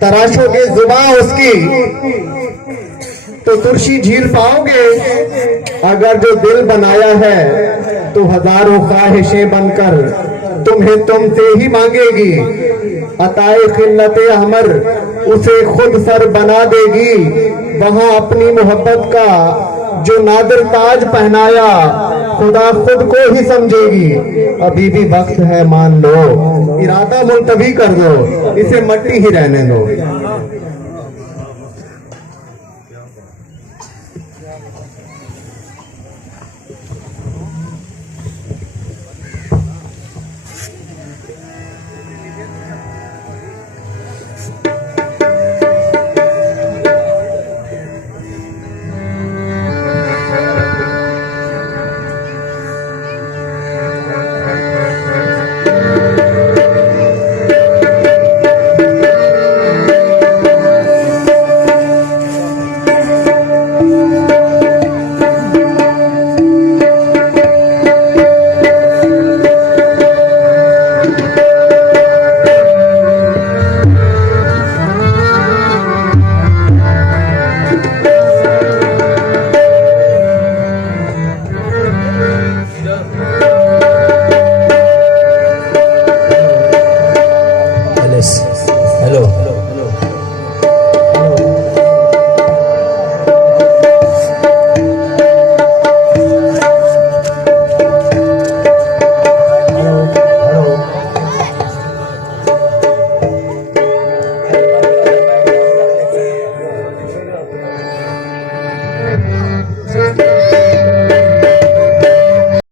तराशोगे जुबां उसकी तो तुर्शी झील पाओगे। अगर जो दिल बनाया है तो हजारों ख्वाहिशें बनकर तुम्हें तुमसे ही मांगेगी। अताए खिल्लते हमर उसे खुद सर बना देगी। वहां अपनी मोहब्बत का जो नादिर ताज पहनाया खुदा खुद को ही समझेगी। अभी भी वक्त है मान लो, इरादा मुलतवी कर दो, इसे मट्टी ही रहने दो।